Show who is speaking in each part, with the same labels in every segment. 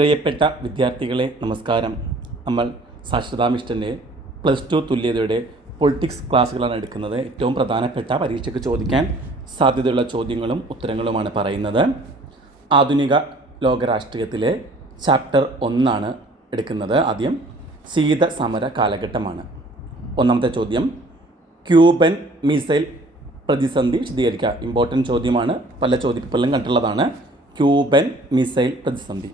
Speaker 1: പ്രിയപ്പെട്ട വിദ്യാർത്ഥികളെ നമസ്കാരം. നമ്മൾ സാക്ഷരതാമിഷ്ടന്റെ പ്ലസ് ടു തുല്യതയുടെ പൊളിറ്റിക്സ് ക്ലാസ്സുകളാണ് എടുക്കുന്നത്. ഏറ്റവും പ്രധാനപ്പെട്ട പരീക്ഷയ്ക്ക് ചോദിക്കാൻ സാധ്യതയുള്ള ചോദ്യങ്ങളും ഉത്തരങ്ങളുമാണ് പറയുന്നത്. ആധുനിക ലോകരാഷ്ട്രീയത്തിലെ ചാപ്റ്റർ ഒന്നാണ് എടുക്കുന്നത്. ആദ്യം ശീത സമര കാലഘട്ടമാണ്. ഒന്നാമത്തെ ചോദ്യം ക്യൂബൻ മിസൈൽ പ്രതിസന്ധി വിശദീകരിക്കുക. ഇമ്പോർട്ടന്റ് ചോദ്യമാണ്. പല ചോദ്യപ്പെല്ലാം കണ്ടുള്ളതാണ് ക്യൂബൻ മിസൈൽ പ്രതിസന്ധി.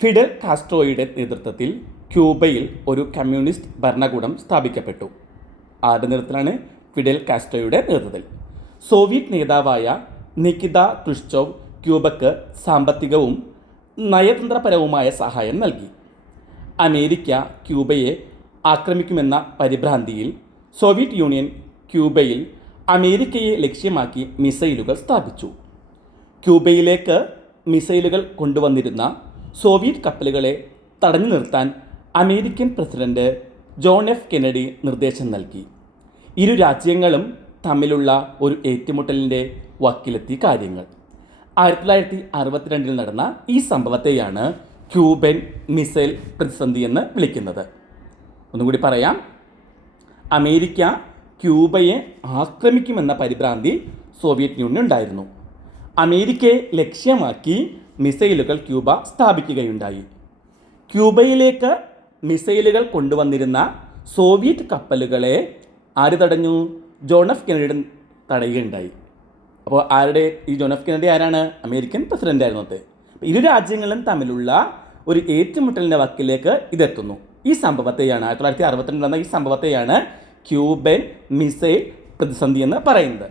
Speaker 1: ഫിഡൽ കാസ്ട്രോയുടെ നേതൃത്വത്തിൽ ക്യൂബയിൽ ഒരു കമ്മ്യൂണിസ്റ്റ് ഭരണകൂടം സ്ഥാപിക്കപ്പെട്ടു. ആരുടെ നേതൃത്വത്തിലാണ് ഫിഡൽ കാസ്ട്രോയുടെ നേതൃത്വത്തിൽ. സോവിയറ്റ് നേതാവായ നിക്കിത ക്രിസ്റ്റോവ് ക്യൂബക്ക് സാമ്പത്തികവും നയതന്ത്രപരവുമായ സഹായം നൽകി. അമേരിക്ക ക്യൂബയെ ആക്രമിക്കുമെന്ന പരിഭ്രാന്തിയിൽ സോവിയറ്റ് യൂണിയൻ ക്യൂബയിൽ അമേരിക്കയെ ലക്ഷ്യമാക്കി മിസൈലുകൾ സ്ഥാപിച്ചു. ക്യൂബയിലേക്ക് മിസൈലുകൾ കൊണ്ടുവന്നിരുന്ന സോവിയറ്റ് കപ്പലുകളെ തടഞ്ഞു നിർത്താൻ American president John F Kennedy നിർദ്ദേശം നൽകി. ഇരു രാജ്യങ്ങളും തമ്മിലുള്ള ഒരു ഏറ്റുമുട്ടലിന്റെ വക്കിലെത്തി കാര്യങ്ങൾ. ആയിരത്തി തൊള്ളായിരത്തി അറുപത്തിരണ്ടിൽ നടന്ന ഈ സംഭവത്തെയാണ് ക്യൂബൻ മിസൈൽ പ്രതിസന്ധി എന്ന് വിളിക്കുന്നത്. ഒന്നുകൂടി പറയാം. അമേരിക്ക ക്യൂബയെ ആക്രമിക്കുമെന്ന പരിഭ്രാന്തി സോവിയറ്റ് യൂണിയൻ ഉണ്ടായിരുന്നു. അമേരിക്കയെ ലക്ഷ്യമാക്കി മിസൈലുകൾ ക്യൂബ സ്ഥാപിക്കുകയുണ്ടായി. ക്യൂബയിലേക്ക് മിസൈലുകൾ കൊണ്ടുവന്നിരുന്ന സോവിയറ്റ് കപ്പലുകളെ ആര് തടഞ്ഞു? ജോൺ എഫ് കെനഡി തടയുകയുണ്ടായി. അപ്പോൾ ആരുടെ? ഈ ജോൺ എഫ് കെനഡി ആരാണ്? അമേരിക്കൻ പ്രസിഡന്റ് ആയിരുന്നു അത് ഇരു രാജ്യങ്ങളും തമ്മിലുള്ള ഒരു ഏറ്റുമുട്ടലിന്റെ വക്കിലേക്ക് ഇതെത്തുന്നു. ഈ സംഭവത്തെയാണ് ആയിരത്തി തൊള്ളായിരത്തി അറുപത്തിരണ്ട് നടന്ന ഈ സംഭവത്തെയാണ് ക്യൂബൻ മിസൈൽ പ്രതിസന്ധി എന്ന് പറയുന്നത്.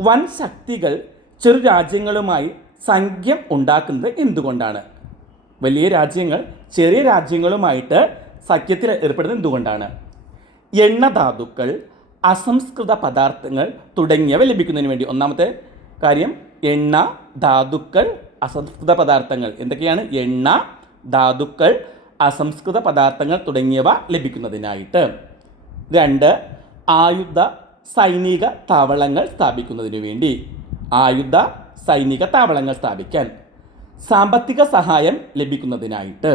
Speaker 1: വൻ ശക്തികൾ ചെറു രാജ്യങ്ങളുമായി സംഖ്യം ഉണ്ടാക്കുന്നത് എന്തുകൊണ്ടാണ്? വലിയ രാജ്യങ്ങൾ ചെറിയ രാജ്യങ്ങളുമായിട്ട് സഖ്യത്തിൽ ഏർപ്പെടുന്നത് എന്തുകൊണ്ടാണ്? എണ്ണധാതുക്കൾ അസംസ്കൃത പദാർത്ഥങ്ങൾ തുടങ്ങിയവ ലഭിക്കുന്നതിന് വേണ്ടി. ഒന്നാമത്തെ കാര്യം എണ്ണ ധാതുക്കൾ അസംസ്കൃത പദാർത്ഥങ്ങൾ. എന്തൊക്കെയാണ്? എണ്ണ ധാതുക്കൾ അസംസ്കൃത പദാർത്ഥങ്ങൾ തുടങ്ങിയവ ലഭിക്കുന്നതിനായിട്ട്. രണ്ട് ആയുധ സൈനിക താവളങ്ങൾ സ്ഥാപിക്കുന്നതിന് വേണ്ടി. ആയുധ സൈനിക താവളങ്ങൾ സ്ഥാപിക്കാൻ സാമ്പത്തിക സഹായം ലഭിക്കുന്നതിനായിട്ട്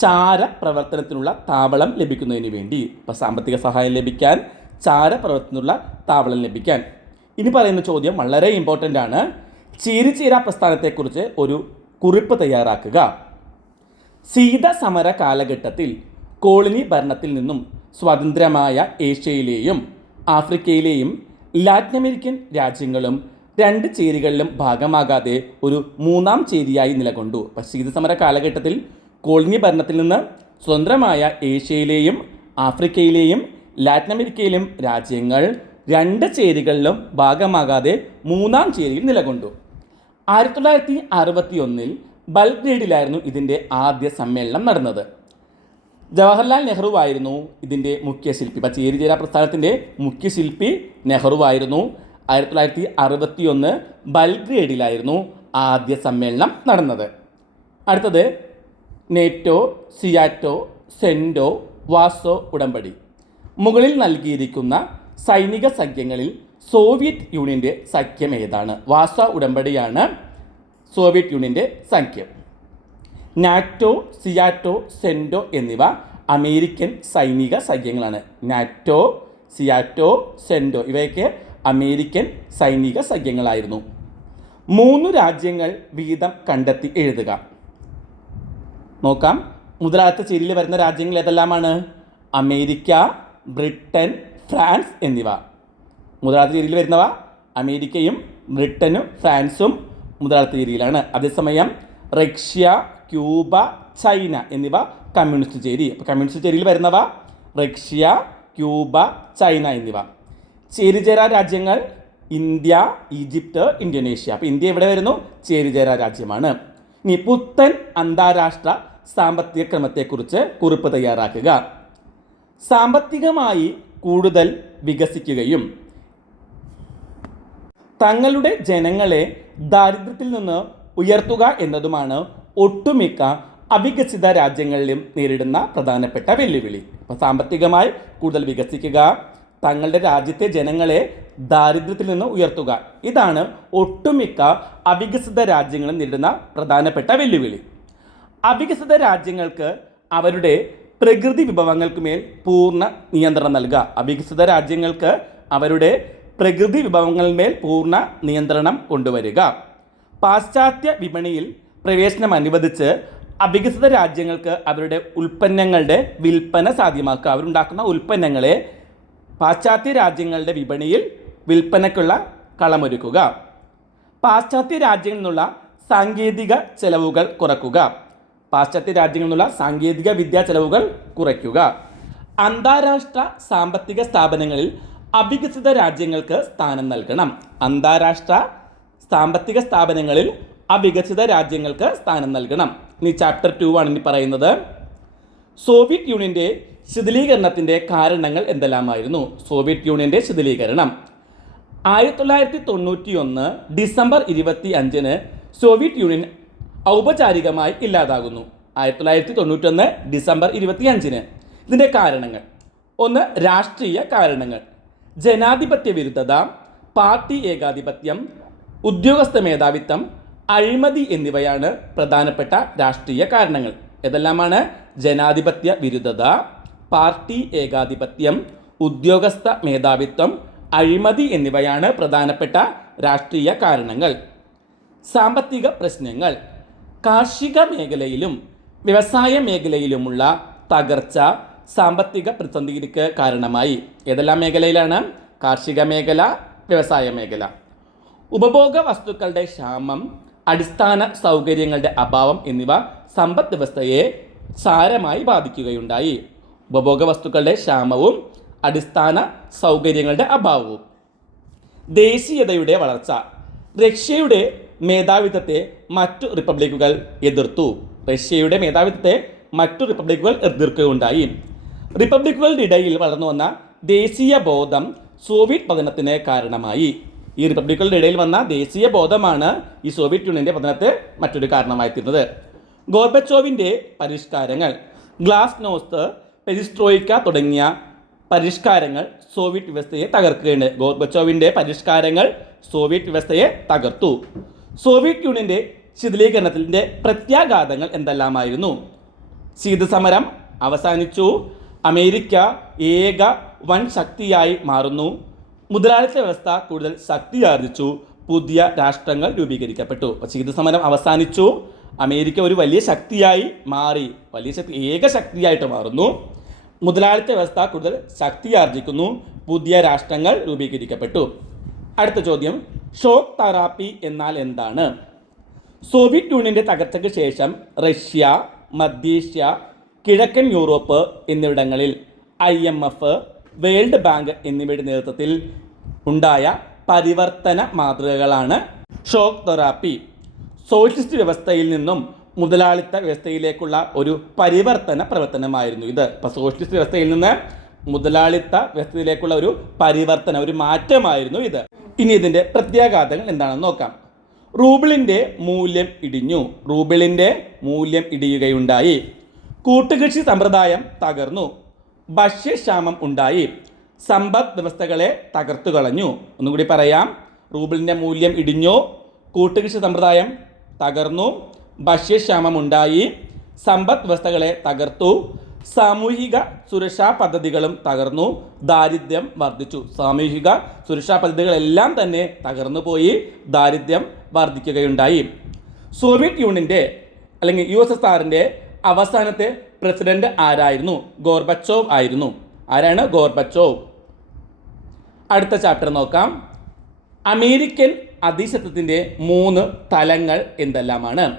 Speaker 1: ചാര പ്രവർത്തനത്തിനുള്ള താവളം ലഭിക്കുന്നതിന് വേണ്ടി ഇപ്പോൾ സാമ്പത്തിക സഹായം ലഭിക്കാൻ ചാര പ്രവർത്തനത്തിനുള്ള താവളം ലഭിക്കാൻ. ഇനി പറയുന്ന ചോദ്യം വളരെ ഇമ്പോർട്ടന്റ് ആണ്. ചീരിചീര പ്രസ്ഥാനത്തെക്കുറിച്ച് ഒരു കുറിപ്പ് തയ്യാറാക്കുക. ശീത സമര കാലഘട്ടത്തിൽ കോളനി ഭരണത്തിൽ നിന്നും സ്വതന്ത്രമായ ഏഷ്യയിലെയും ആഫ്രിക്കയിലെയും ലാറ്റിൻ അമേരിക്കൻ രാജ്യങ്ങളും രണ്ട് ചേരികളിലും ഭാഗമാകാതെ ഒരു മൂന്നാം ചേരിയായി നിലകൊണ്ടു. അപ്പം സമര കാലഘട്ടത്തിൽ കോളനി ഭരണത്തിൽ നിന്ന് സ്വതന്ത്രമായ ഏഷ്യയിലെയും ആഫ്രിക്കയിലെയും ലാറ്റിൻ അമേരിക്കയിലും രാജ്യങ്ങൾ രണ്ട് ചേരികളിലും ഭാഗമാകാതെ മൂന്നാം ചേരിയിൽ നിലകൊണ്ടു. ആയിരത്തി തൊള്ളായിരത്തി അറുപത്തി ഒന്നിൽ ബൽഗ്രേഡിലായിരുന്നു ഇതിന്റെ ആദ്യ സമ്മേളനം നടന്നത്. ജവഹർലാൽ നെഹ്റുവായിരുന്നു ഇതിന്റെ മുഖ്യ ശില്പി ചേരിചേര പ്രസ്ഥാനത്തിന്റെ മുഖ്യ ശില്പി നെഹ്റു ആയിരുന്നു ആയിരത്തി തൊള്ളായിരത്തി അറുപത്തി ഒന്ന് ബൽഗ്രേഡിലായിരുന്നു ആദ്യ സമ്മേളനം നടന്നത്. അടുത്തത് നേറ്റോ സിയാറ്റോ സെൻഡോ വാസോ ഉടമ്പടി. മുകളിൽ നൽകിയിരിക്കുന്ന സൈനിക സഖ്യങ്ങളിൽ സോവിയറ്റ് യൂണിയന്റെ സഖ്യം ഏതാണ്? വാസ ഉടമ്പടിയാണ് സോവിയറ്റ് യൂണിയന്റെ സഖ്യം. നാറ്റോ സിയാറ്റോ സെൻഡോ എന്നിവ അമേരിക്കൻ സൈനിക സഖ്യങ്ങളാണ്. നാറ്റോ സിയാറ്റോ സെൻഡോ ഇവയൊക്കെ അമേരിക്കൻ സൈനിക സഖ്യങ്ങളായിരുന്നു. മൂന്ന് രാജ്യങ്ങൾ വീതം കണ്ടെത്തി എഴുതുക. നോക്കാം. മുതലാളിത്ത ചേരിയിൽ വരുന്ന രാജ്യങ്ങൾ ഏതെല്ലാമാണ്? അമേരിക്ക ബ്രിട്ടൻ ഫ്രാൻസ് എന്നിവ. മുതലാളിത്ത ചേരിയിൽ വരുന്നവ അമേരിക്കയും ബ്രിട്ടനും ഫ്രാൻസും മുതലാളിത്ത ചേരിയിലാണ്. അതേസമയം റഷ്യ ക്യൂബ ചൈന എന്നിവ കമ്മ്യൂണിസ്റ്റ് ചേരി. അപ്പോൾ കമ്മ്യൂണിസ്റ്റ് ചേരിയിൽ വരുന്നവ റഷ്യ ക്യൂബ ചൈന എന്നിവ. ചേരിചേരാ രാജ്യങ്ങൾ ഇന്ത്യ ഈജിപ്ത് ഇന്തോനേഷ്യ. അപ്പോൾ ഇന്ത്യ എവിടെ വരുന്നു? ചേരിചേരാ രാജ്യമാണ്. ഇനി പുത്തൻ അന്താരാഷ്ട്ര സാമ്പത്തിക ക്രമത്തെക്കുറിച്ച് കുറിപ്പ് തയ്യാറാക്കുക. സാമ്പത്തികമായി കൂടുതൽ വികസിക്കുകയും തങ്ങളുടെ ജനങ്ങളെ ദാരിദ്ര്യത്തിൽ നിന്ന് ഉയർത്തുക എന്നതുമാണ് ഒട്ടുമിക്ക അവികസിത രാജ്യങ്ങളിലും നേരിടുന്ന പ്രധാനപ്പെട്ട വെല്ലുവിളി. അപ്പോൾ സാമ്പത്തികമായി കൂടുതൽ വികസിക്കുക തങ്ങളുടെ രാജ്യത്തെ ജനങ്ങളെ ദാരിദ്ര്യത്തിൽ നിന്ന് ഉയർത്തുക. ഇതാണ് ഒട്ടുമിക്ക അവികസിത രാജ്യങ്ങളും നേരിടുന്ന പ്രധാനപ്പെട്ട വെല്ലുവിളി. അവികസിത രാജ്യങ്ങൾക്ക് അവരുടെ പ്രകൃതി വിഭവങ്ങൾക്ക് മേൽ പൂർണ നിയന്ത്രണം നൽകുക. അവികസിത രാജ്യങ്ങൾക്ക് അവരുടെ പ്രകൃതി വിഭവങ്ങളിന്മേൽ പൂർണ നിയന്ത്രണം കൊണ്ടുവരിക. പാശ്ചാത്യ വിപണിയിൽ പ്രവേശനം അനുവദിച്ച് അവികസിത രാജ്യങ്ങൾക്ക് അവരുടെ ഉൽപ്പന്നങ്ങളുടെ വിൽപ്പന സാധ്യമാക്കുക. അവരുണ്ടാക്കുന്ന ഉൽപ്പന്നങ്ങളെ പാശ്ചാത്യ രാജ്യങ്ങളുടെ വിപണിയിൽ വിൽപ്പനയ്ക്കുള്ള കളമൊരുക്കുക. പാശ്ചാത്യ രാജ്യങ്ങളിൽ നിന്നുള്ള സാങ്കേതിക ചെലവുകൾ കുറയ്ക്കുക പാശ്ചാത്യ രാജ്യങ്ങളിൽ നിന്നുള്ള സാങ്കേതിക വിദ്യാ ചെലവുകൾ കുറയ്ക്കുക. അന്താരാഷ്ട്ര സാമ്പത്തിക സ്ഥാപനങ്ങളിൽ അവികസിത രാജ്യങ്ങൾക്ക് സ്ഥാനം നൽകണം. അന്താരാഷ്ട്ര സാമ്പത്തിക സ്ഥാപനങ്ങളിൽ അവികസിത രാജ്യങ്ങൾക്ക് സ്ഥാനം നൽകണം. ഇനി ചാപ്റ്റർ ടു ആണ് ഇനി പറയുന്നത്. സോവിയറ്റ് യൂണിയന്റെ ശിഥിലീകരണത്തിന്റെ കാരണങ്ങൾ എന്തെല്ലാമായിരുന്നു? സോവിയറ്റ് യൂണിയന്റെ ശിഥിലീകരണം. ആയിരത്തി തൊള്ളായിരത്തി തൊണ്ണൂറ്റി ഒന്ന് ഡിസംബർ ഇരുപത്തി അഞ്ചിന് സോവിയറ്റ് യൂണിയൻ ഔപചാരികമായി ഇല്ലാതാകുന്നു. ആയിരത്തി തൊള്ളായിരത്തി തൊണ്ണൂറ്റൊന്ന് ഡിസംബർ ഇരുപത്തി അഞ്ചിന് ഇതിന്റെ കാരണങ്ങൾ. ഒന്ന് രാഷ്ട്രീയ കാരണങ്ങൾ. ജനാധിപത്യ വിരുദ്ധത പാർട്ടി ഏകാധിപത്യം ഉദ്യോഗസ്ഥ മേധാവിത്വം അഴിമതി എന്നിവയാണ് പ്രധാനപ്പെട്ട രാഷ്ട്രീയ കാരണങ്ങൾ. ഇതെല്ലാമാണ് ജനാധിപത്യ വിരുദ്ധത പാർട്ടി ഏകാധിപത്യം ഉദ്യോഗസ്ഥ മേധാവിത്വം അഴിമതി എന്നിവയാണ് പ്രധാനപ്പെട്ട രാഷ്ട്രീയ കാരണങ്ങൾ. സാമ്പത്തിക പ്രശ്നങ്ങൾ. കാർഷിക മേഖലയിലും വ്യവസായ മേഖലയിലുമുള്ള തകർച്ച സാമ്പത്തിക പ്രതിസന്ധിക്ക് കാരണമായി. ഏതെല്ലാം മേഖലയിലാണ്? കാർഷിക മേഖല വ്യവസായ മേഖല. ഉപഭോഗ വസ്തുക്കളുടെ ക്ഷാമം അടിസ്ഥാന സൗകര്യങ്ങളുടെ അഭാവം എന്നിവ സമ്പദ് വ്യവസ്ഥയെ സാരമായി ബാധിക്കുകയുണ്ടായി. ഉപഭോഗ വസ്തുക്കളുടെ ക്ഷാമവും അടിസ്ഥാന സൗകര്യങ്ങളുടെ അഭാവവും. ദേശീയതയുടെ വളർച്ച. റഷ്യയുടെ മേധാവിത്വത്തെ മറ്റു റിപ്പബ്ലിക്കുകൾ എതിർത്തു. റഷ്യയുടെ മേധാവിത്വത്തെ മറ്റു റിപ്പബ്ലിക്കുകൾ എതിർക്കുകയുണ്ടായി. റിപ്പബ്ലിക്കുകളുടെ ഇടയിൽ വളർന്നു വന്ന ദേശീയ ബോധം സോവിയറ്റ് പതനത്തിന് കാരണമായി. ഈ റിപ്പബ്ലിക്കുകളുടെ ഇടയിൽ വന്ന ദേശീയ ബോധമാണ് ഈ സോവിയറ്റ് യൂണിയന്റെ പതനത്തെ മറ്റൊരു കാരണമായി ഗോർബച്ചോവിന്റെ പരിഷ്കാരങ്ങൾ. ഗ്ലാസ് നോസ്ത് പെരിസ്ട്രോയിക്ക തുടങ്ങിയ പരിഷ്കാരങ്ങൾ സോവിയറ്റ് വ്യവസ്ഥയെ തകർക്കുകയുണ്ട്. ഗോർബച്ചോവിന്റെ പരിഷ്കാരങ്ങൾ സോവിയറ്റ് വ്യവസ്ഥയെ തകർത്തു. സോവിയറ്റ് യൂണിയന്റെ ശിഥിലീകരണത്തിന്റെ പ്രത്യാഘാതങ്ങൾ എന്തെല്ലാമായിരുന്നു? ശീതസമരം അവസാനിച്ചു. അമേരിക്ക ഏക വൻ ശക്തിയായി മാറുന്നു. മുതലാളിത്ത വ്യവസ്ഥ കൂടുതൽ ശക്തിയാർജിച്ചു. പുതിയ രാഷ്ട്രങ്ങൾ രൂപീകരിക്കപ്പെട്ടു. ശീതസമരം അവസാനിച്ചു. അമേരിക്ക ഒരു വലിയ ശക്തിയായി മാറി. വലിയ ശക്തി ഏക ശക്തിയായിട്ട് മാറുന്നു. മുതലാളിത്ത വ്യവസ്ഥ കൂടുതൽ ശക്തിയാർജിക്കുന്നു. പുതിയ രാഷ്ട്രങ്ങൾ രൂപീകരിക്കപ്പെട്ടു. അടുത്ത ചോദ്യം. ഷോക്ക് തെറാപ്പി എന്നാൽ എന്താണ്? സോവിയറ്റ് യൂണിയന്റെ തകർച്ചയ്ക്ക് ശേഷം റഷ്യ മധ്യേഷ്യ കിഴക്കൻ യൂറോപ്പ് എന്നിവിടങ്ങളിൽ I M F world bank എന്നിവയുടെ നേതൃത്വത്തിൽ ഉണ്ടായ പരിവർത്തന മാതൃകകളാണ് ഷോക്ക് തെറാപ്പി. സോഷ്യലിസ്റ്റ് വ്യവസ്ഥയിൽ നിന്നും മുതലാളിത്ത വ്യവസ്ഥയിലേക്കുള്ള ഒരു പരിവർത്തന പ്രവർത്തനമായിരുന്നു ഇത്. ഇപ്പോൾ സോഷ്യലിസ്റ്റ് വ്യവസ്ഥയിൽ നിന്ന് മുതലാളിത്ത വ്യവസ്ഥയിലേക്കുള്ള ഒരു പരിവർത്തനം ഒരു മാറ്റമായിരുന്നു ഇത്. ഇനി ഇതിന്റെ പ്രത്യാഘാതങ്ങൾ എന്താണെന്ന് നോക്കാം. റൂബിളിന്റെ മൂല്യം ഇടിഞ്ഞു. റൂബിളിന്റെ മൂല്യം ഇടിയുകയുണ്ടായി. കൂട്ടുകൃഷി സമ്പ്രദായം തകർന്നു. ഭക്ഷ്യക്ഷാമം ഉണ്ടായി. സമ്പദ് വ്യവസ്ഥകളെ തകർത്തു കളഞ്ഞു. ഒന്നുകൂടി പറയാം. റൂബിളിന്റെ മൂല്യം ഇടിഞ്ഞു. കൂട്ടുകൃഷി സമ്പ്രദായം തകർന്നു. ഭക്ഷ്യക്ഷാമം ഉണ്ടായി സമ്പദ് വ്യവസ്ഥകളെ തകർത്തു. സാമൂഹിക സുരക്ഷാ പദ്ധതികളും തകർന്നു. ദാരിദ്ര്യം വർദ്ധിച്ചു. സാമൂഹിക സുരക്ഷാ പദ്ധതികളെല്ലാം തന്നെ തകർന്നു പോയി. ദാരിദ്ര്യം വർദ്ധിക്കുകയുണ്ടായി. സോവിയറ്റ് യൂണിയന്റെ അല്ലെങ്കിൽ യു എസ് എസ് ആറിന്റെ അവസാനത്തെ പ്രസിഡന്റ് ആരായിരുന്നു? ഗോർബച്ചോവ് ആയിരുന്നു. ആരാണ്? ഗോർബച്ചോവ്. അടുത്ത ചാപ്റ്റർ നോക്കാം. അമേരിക്കൻ അധീശത്വത്തിന്റെ മൂന്ന് തലങ്ങൾ എന്തെല്ലാമാണ്?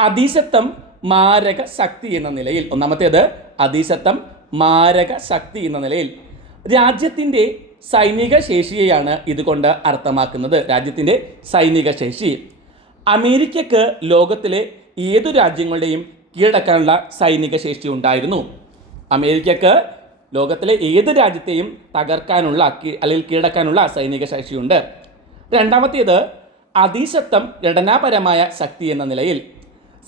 Speaker 1: അധീശത്വം മാരക ശക്തി എന്ന നിലയിൽ. ഒന്നാമത്തേത് അധീശത്വം മാരക ശക്തി എന്ന നിലയിൽ. രാജ്യത്തിന്റെ സൈനിക ശേഷിയെയാണ് ഇതുകൊണ്ട് അർത്ഥമാക്കുന്നത്. രാജ്യത്തിന്റെ സൈനിക ശേഷി. അമേരിക്കക്ക് ലോകത്തിലെ ഏതു രാജ്യങ്ങളുടെയും കീഴടക്കാനുള്ള സൈനിക ശേഷി ഉണ്ടായിരുന്നു. അമേരിക്കക്ക് ലോകത്തിലെ ഏത് രാജ്യത്തെയും തകർക്കാനുള്ള അല്ലെങ്കിൽ കീഴടക്കാനുള്ള സൈനിക ശേഷിയുണ്ട്. രണ്ടാമത്തേത് അതിശക്തം ഘടനാപരമായ ശക്തി എന്ന നിലയിൽ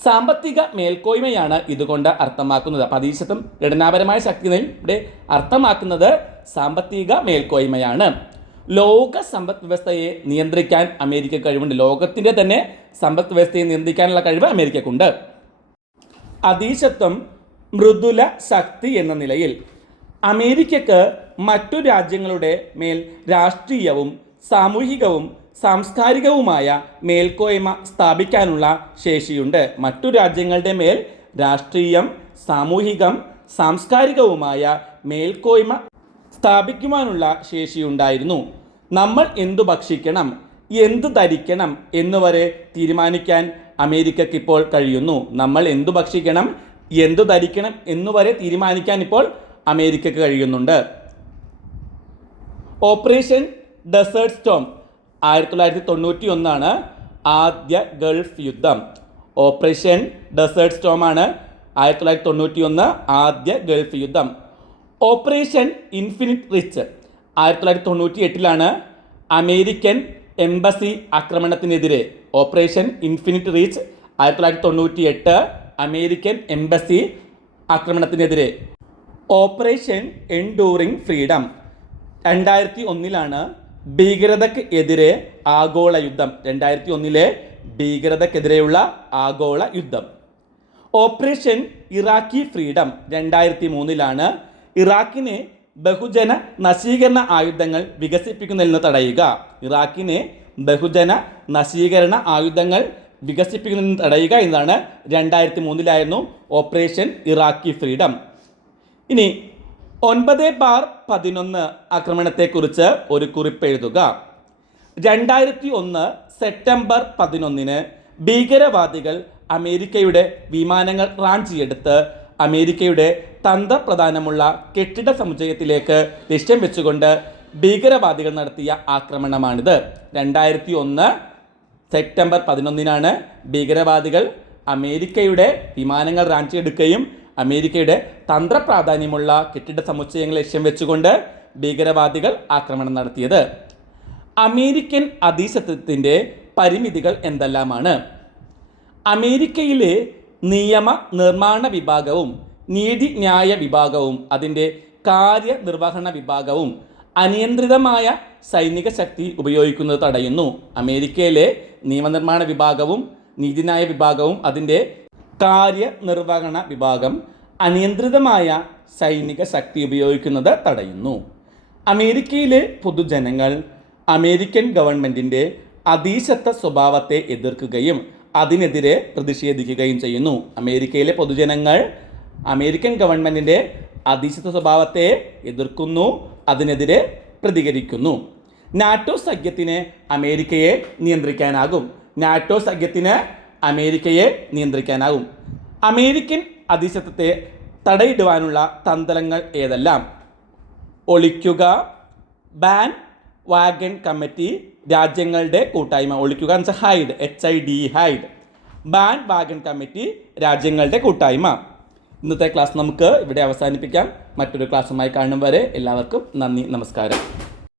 Speaker 1: സാമ്പത്തിക മേൽക്കോയ്മയാണ് ഇതുകൊണ്ട് അർത്ഥമാക്കുന്നത്. അപ്പം അതീശത്വം ഘടനാപരമായ ശക്തി ഇവിടെ അർത്ഥമാക്കുന്നത് സാമ്പത്തിക മേൽക്കോയ്മയാണ്. ലോക സമ്പദ് വ്യവസ്ഥയെ നിയന്ത്രിക്കാൻ അമേരിക്ക കഴിവുണ്ട്. ലോകത്തിന്റെ തന്നെ സമ്പദ് വ്യവസ്ഥയെ നിയന്ത്രിക്കാനുള്ള കഴിവ് അമേരിക്കക്കുണ്ട്. അതീശത്വം മൃദുല ശക്തി എന്ന നിലയിൽ അമേരിക്കക്ക് മറ്റു രാജ്യങ്ങളുടെ മേൽ രാഷ്ട്രീയവും സാമൂഹികവും സാംസ്കാരികവുമായ മേൽക്കോയ്മ സ്ഥാപിക്കാനുള്ള ശേഷിയുണ്ട്. മറ്റു രാജ്യങ്ങളുടെ മേൽ രാഷ്ട്രീയം സാമൂഹികം സാംസ്കാരികവുമായ മേൽക്കോയ്മ സ്ഥാപിക്കുവാനുള്ള ശേഷിയുണ്ടായിരുന്നു. നമ്മൾ എന്തു ഭക്ഷിക്കണം എന്തു ധരിക്കണം എന്നുവരെ തീരുമാനിക്കാൻ അമേരിക്കയ്ക്ക് ഇപ്പോൾ കഴിയുന്നു. നമ്മൾ എന്തു ഭക്ഷിക്കണം എന്തു ധരിക്കണം എന്നുവരെ തീരുമാനിക്കാൻ ഇപ്പോൾ അമേരിക്കയ്ക്ക് കഴിയുന്നുണ്ട്. ഓപ്പറേഷൻ ഡെസേർട്ട് സ്റ്റോം ആയിരത്തി തൊള്ളായിരത്തി തൊണ്ണൂറ്റി ഒന്നാണ് ആദ്യ ഗൾഫ് യുദ്ധം. ഓപ്പറേഷൻ ഡെസേർട്ട് സ്റ്റോം ആണ് ആയിരത്തി തൊള്ളായിരത്തി തൊണ്ണൂറ്റി ഒന്ന് ആദ്യ ഗൾഫ് യുദ്ധം. ഓപ്പറേഷൻ ഇൻഫിനിറ്റ് റിച്ച് ആയിരത്തി തൊള്ളായിരത്തി തൊണ്ണൂറ്റി എട്ടിലാണ് അമേരിക്കൻ എംബസി ആക്രമണത്തിനെതിരെ ഓപ്പറേഷൻ ഇൻഫിനിറ്റ് റീച്ച് ആയിരത്തി തൊള്ളായിരത്തി തൊണ്ണൂറ്റി എട്ട് അമേരിക്കൻ എംബസി ആക്രമണത്തിനെതിരെ ഓപ്പറേഷൻ എൻഡൂറിംഗ് ഫ്രീഡം രണ്ടായിരത്തി ഒന്നിലാണ് ഭീകരതയ്ക്ക് എതിരെ ആഗോള യുദ്ധം. രണ്ടായിരത്തി ഒന്നിലെ ഭീകരതയ്ക്കെതിരെയുള്ള ആഗോള യുദ്ധം. ഓപ്പറേഷൻ ഇറാഖി ഫ്രീഡം രണ്ടായിരത്തി മൂന്നിലാണ് ഇറാഖിനെ ബഹുജന നശീകരണ ആയുധങ്ങൾ വികസിപ്പിക്കുന്നതിൽ നിന്ന് തടയുക. ഇറാഖിനെ ബഹുജന നശീകരണ ആയുധങ്ങൾ വികസിപ്പിക്കുന്നതിൽ നിന്ന് തടയുക എന്നതാണ് രണ്ടായിരത്തി മൂന്നിലായിരുന്നു ഓപ്പറേഷൻ ഇറാഖി ഫ്രീഡം. ഇനി ഒൻപത് ബാർ പതിനൊന്ന് ആക്രമണത്തെക്കുറിച്ച് ഒരു കുറിപ്പ് എഴുതുക. രണ്ടായിരത്തി ഒന്ന് സെപ്റ്റംബർ പതിനൊന്നിന് ഭീകരവാദികൾ അമേരിക്കയുടെ വിമാനങ്ങൾ റാഞ്ചിയെടുത്ത് അമേരിക്കയുടെ തന്ത്രപ്രധാനമുള്ള കെട്ടിട സമുച്ചയത്തിലേക്ക് ലക്ഷ്യം വെച്ചുകൊണ്ട് ഭീകരവാദികൾ നടത്തിയ ആക്രമണമാണിത്. രണ്ടായിരത്തി ഒന്ന് സെപ്റ്റംബർ പതിനൊന്നിനാണ് ഭീകരവാദികൾ അമേരിക്കയുടെ വിമാനങ്ങൾ റാഞ്ചിയെടുക്കുകയും അമേരിക്കയുടെ തന്ത്രപ്രാധാന്യമുള്ള കെട്ടിട സമുച്ചയങ്ങൾ ലക്ഷ്യം വെച്ചുകൊണ്ട് ഭീകരവാദികൾ ആക്രമണം നടത്തിയത്. അമേരിക്കൻ അധീശത്വത്തിന്റെ പരിമിതികൾ എന്തെല്ലാമാണ്? അമേരിക്കയിലെ നിയമ നിർമ്മാണ വിഭാഗവും നീതിന്യായ വിഭാഗവും അതിന്റെ കാര്യനിർവഹണ വിഭാഗവും അനിയന്ത്രിതമായ സൈനിക ശക്തി ഉപയോഗിക്കുന്നത് തടയുന്നു. അമേരിക്കയിലെ നിയമനിർമ്മാണ വിഭാഗവും നീതിന്യായ വിഭാഗവും അതിന്റെ കാര്യനിർവഹണ വിഭാഗം അനിയന്ത്രിതമായ സൈനിക ശക്തി ഉപയോഗിക്കുന്നത് തടയുന്നു. അമേരിക്കയിലെ പൊതുജനങ്ങൾ അമേരിക്കൻ ഗവൺമെന്റിന്റെ അതീശത്വ സ്വഭാവത്തെ എതിർക്കുകയും അതിനെതിരെ പ്രതിഷേധിക്കുകയും ചെയ്യുന്നു. അമേരിക്കയിലെ പൊതുജനങ്ങൾ അമേരിക്കൻ ഗവൺമെന്റിന്റെ അതീശത്വ സ്വഭാവത്തെ എതിർക്കുന്നു അതിനെതിരെ പ്രതികരിക്കുന്നു. നാറ്റോ സഖ്യത്തിന് അമേരിക്കയെ നിയന്ത്രിക്കാനാകും. നാറ്റോ സഖ്യത്തിന് അമേരിക്കയെ നിയന്ത്രിക്കാനാകും. അമേരിക്കൻ അതിശത്വത്തെ തടയിടുവാനുള്ള തന്ത്രങ്ങൾ ഏതെല്ലാം? ഒളിക്കുക ബാൻ വാഗൻ കമ്മിറ്റി രാജ്യങ്ങളുടെ കൂട്ടായ്മ ഒളിക്കുക എന്ന് hide H I D hide. Ban വാഗൻ കമ്മിറ്റി രാജ്യങ്ങളുടെ കൂട്ടായ്മ. ഇന്നത്തെ ക്ലാസ് നമുക്ക് ഇവിടെ അവസാനിപ്പിക്കാം. മറ്റൊരു ക്ലാസ്സുമായി കാണും വരെ എല്ലാവർക്കും നന്ദി നമസ്കാരം.